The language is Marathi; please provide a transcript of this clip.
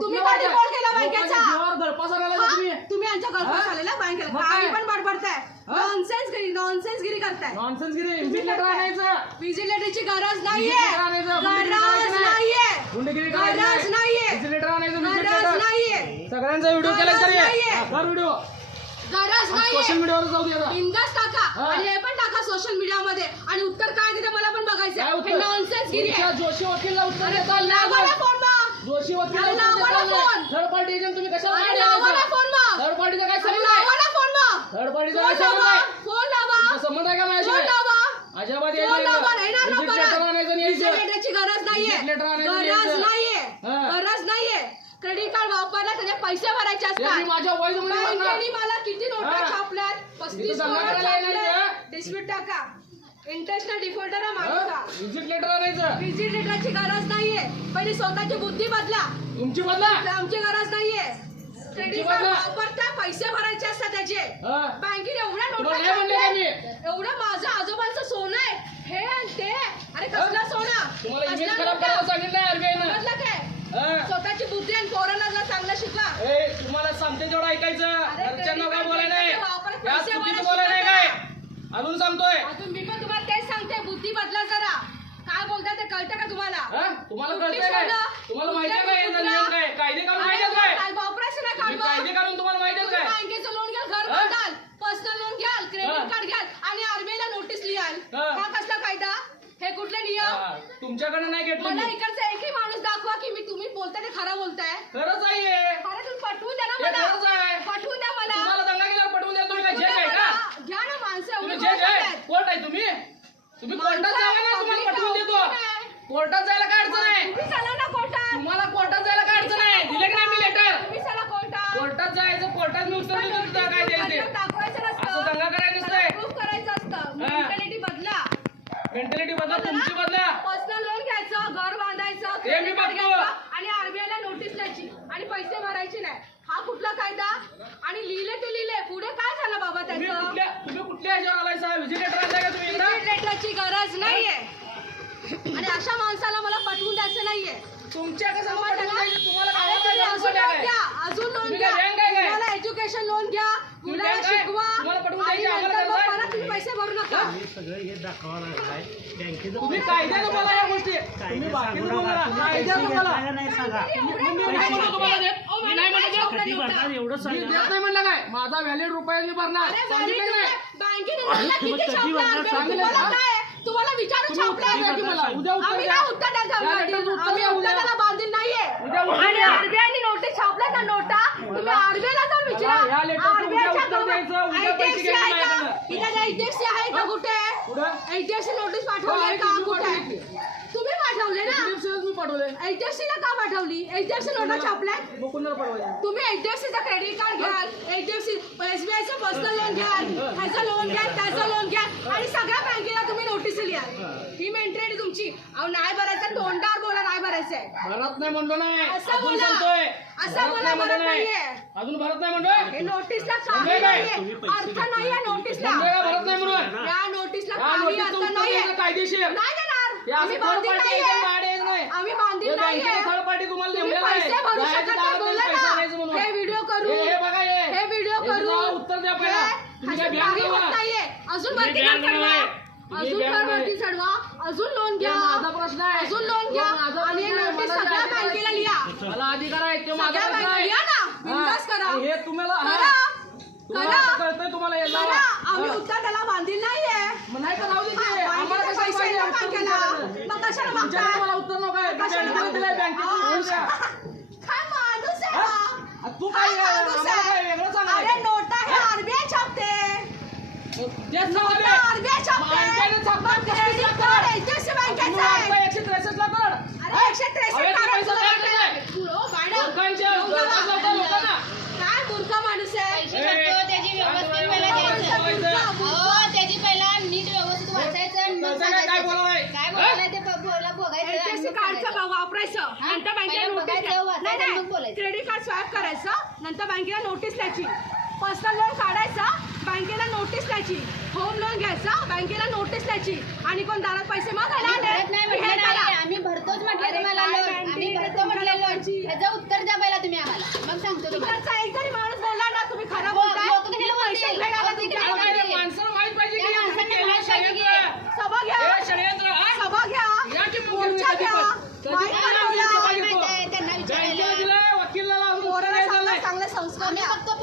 तुम्ही का डिफॉल्ट केला बँकेचा? तुम्ही यांच्या गळफास आलेला बँकेला काही पण बडबडताय, नॉनसेन्सगिरी करताय. विजिलेटरची गरज नाहीये, गरज नाहीये. सगळ्यांचा व्हिडिओ केला व्हिडिओ गरज नाही, सोशल मीडियावर जाऊ दे. बिंदास टाका आणि हे पण टाका सोशल मीडियामध्ये. आणि उत्तर काय देते मला पण बघायचं. नॉनसेन्सगिरी आहे. जोशी वकीलला उत्तर देता लावा फोन मग. जोशी वकील थर्ड पार्टी एजंट तुम्ही कशाला लावा फोन मग. थर्ड पार्टीचा काय संबंध लावा ना फोन मग. थर्ड पार्टीचा काय संबंध आहे? फोन लावा. संबंध आहे का फोन माझ्याशी? लावा. अजाबाद फोन लावा. येणार ना यायचं विजिलेटरची गरज नाहीये, गरज नाहीये. क्रेडिट कार्ड वापरला त्याचे पैसे भरायचे असतात. माझ्या बँकेने मला किती नोटा छापल्यात? 35 नोटा छापल्यात. डिस्प्यूट टाका. इंटरनॅशनल डिफॉल्टर आहे माझा. विजिट लेटर आणायचं. विजिट लेटरची गरज नाहीये. पहिली स्वतःची बुद्धी बदला. तुमची बदला. आमची गरज नाहीये. क्रेडिट कार्ड वापरता पैसे भरायचे असतात त्याचे. बँकेने एवढ्या नोटा छापल्यात. एवढं माझं आजोबांचं सोनं आहे हे आणि ते. अरे कसला सोना? तुम्हाला इमेज खराब करायला सांगितलंय आरबीआयनं. समजलं काय? स्वतःची बुद्धी आणि पोरांना जर चांगलं शिकवा. तुम्हाला सांगते तेवढं ऐकायचं. घरच्यांना काय बोलाय नाही, चुकीचं बोलाय नाही काय. अजून सांगतोय. अजून मी पण तुम्हाला तेच सांगते, बुद्धी बदला जरा. काय बोलताय ते कळतं का तुम्हाला? तुम्हाला कळतंय काय? तुम्हाला माहिती आहे काय नियम काय? कायदे कानून माहिती आहे काय? कायदे कानून तुम्हाला माहिती आहे काय? बँकेचं लोन घ्याल, घर बांधाल, पर्सनल लोन घ्याल, क्रेडिट कार्ड घ्याल आणि आरबीआयला नोटीस लिहाल. हा कसला कायदा? हे कुठले नियम? तुमच्याकडे नाही घेतलं. मला इकडचा एकही माणूस दाखवा की मी तुम्ही बोलताय ते खरं बोलताय. खरंच आहे. अरे तुम्ही पटवून द्या ना मला. पटवून द्या मला. तुम्हाला दंगा केल्यावर पटवून द्या. तुम्ही काय जज आहे का? घ्या ना माणसं. तुम्ही जज आहे? कोर्ट आहे तुम्ही? तुम्ही कोर्टात जावा ना, तुम्हाला पटवून देतो. कोर्टात जायला काय अडचण आहे? तुम्ही चला ना कोर्टात. तुम्हाला कोर्टात जायला काय अडचण आहे? दिले की नाही मी लेटर? तुम्ही चला कोर्टात. कोर्टात जायचं, कोर्टात मी उत्तर देतो तुझं काय द्यायचं. दाखवायचं नसतं, असं दंगा करायचं नसतंय. प्रूफ करायचं असतं. मेंटॅलिटी बदला. मेंटॅलिटी बदला, तुमची बदला. पर्सनल लोन घ्यायचं, घर बांधायचं, हे मी बघतो. आणि आरबीआयला नोटीस द्यायची आणि पैसे भरायचे नाही. हा कुठला कायदा? आणि लिहिले ते लिहिले, पुढे काय झालं बाबा त्याचं? तुम्ही कुठल्या ह्याच्यावर आलायसा? विजिलेटर आलाय का तुम्ही? विजिलेटरची गरज नाहीये आणि अशा माणसाला मला पटवून द्यायचं नाहीये. तुमच्या कसं पटवून द्यायचं? तुम्हाला काय अजून लोन घ्या, अजून लोन घ्या. तुम्हाला एज्युकेशन लोन घ्या, मुलाला शिकवा आणि नंतर मग परत तुम्ही पैसे भरू नका. तुम्ही कायद्यानं बोला या गोष्टी. तुम्ही बाकीचं बोला, कायद्यानं बोला. मी नाही म्हणलं काय? माझा व्हॅलिड रुपये मी भरणार. सांगितलं नाही? तुम्हाला विचारून छापलाय. उद्या आम्ही काय उत्तर द्यायला बांधील नाहीये. आणि आरबीआयने नोटीस छापल्या ना नोटा. तुम्ही आरबीआयला जाऊन विचारा. एचडीएफसी आहे का कुठे? एचडीएफसी नोटीस पाठवली का कुठे? तुम्ही पाठवले ना? मी पाठवले. एचडीएफसीला का पाठवली? एचडीएफसी नोटा छापल्या. तुम्ही एचडीएफसीचा क्रेडिट कार्ड घ्याल, एचडीएफसी एसबीआयचं पर्सनल लोन घ्याल, ह्याचं लोन घ्याल, त्याचं लोन घ्याल आणि सगळ्या बँकेला तुम्ही नोटीस लिहाल. ही मेंटॅलिटी तुमची. अहो नाही भरायचं, तोंडावर बोला नाही भरायचंय. भरत नाही म्हणलो नाही. असं बोला, असं बोला. भरत नाहीये. अजून भरत नाही म्हणलो. हे नोटीसला काही नाहीये, अर्थ नाहीये नोटीसला. भरत नाही म्हणून या नोटीसला काही अर्थ नाहीये. कायदेशीर नाही देणार. आम्ही बांधील नाहीये. आम्ही बांधील नाहीये. थर्ड पार्टी तुम्हाला तुम्ही पैसे भरू शकत नाही बोला ना. हे व्हिडिओ करू, हे व्हिडिओ करू. उत्तर द्या पहिला. काही होत नाहीये. अजून वरती चढवा, अजून वरती चढवा, अजून लोन घ्या. माझा प्रश्न आहे. अजून लोन घ्या आणि हे नोटीस सगळ्या बँकेला लिहा. मला अधिकार आहे ते माझा सगळ्या प्रश्न बँकेला आहे. लिहा ना. बिनधास्त करा. हे तुम्हाला कळतंय तुम्हाला करा. आम्ही उत्तर त्याला बांधील नाहीये. नाही का राहू दे. आम्हाला कसं पैसे पाहिजे? येतात बँकेला. मग कशाला मागताय? मला उत्तर नको आहे. कशाला दिलंय बँकेत. काय माणूस आहे हा? तू काय वेगळं सांग. अरे नोटा हे आरबीआय छापते. नोटा आरबीआय छापते. क्रेडिट कार्ड एचडीएफसी बँकेचं आहे. 163 ला कर. अरे 163 काय मूर्ख माणूस आहे. त्याची व्यवस्थित पहिला घ्यायचं. त्याची पहिला नीट व्यवस्थित वाचायचं. काय बोलावंय? काय बोलायला ते बघायचं. एचडीएफसी कार्डचं वापरायचं. नंतर बँकेला नोटीस बोलायचं. क्रेडिट कार्ड स्वाईप करायचं. नंतर बँकेला नोटीस द्यायची. पर्सनल लोन काढायचा, बँकेला नोटीस द्यायची. होम लोन घ्यायचा, बँकेला नोटीस द्यायची. आणि कोण दारात पैसे मागायला आले आम्ही भरतोच म्हटलं तुम्हाला लोन. आम्ही आम्ही फक्त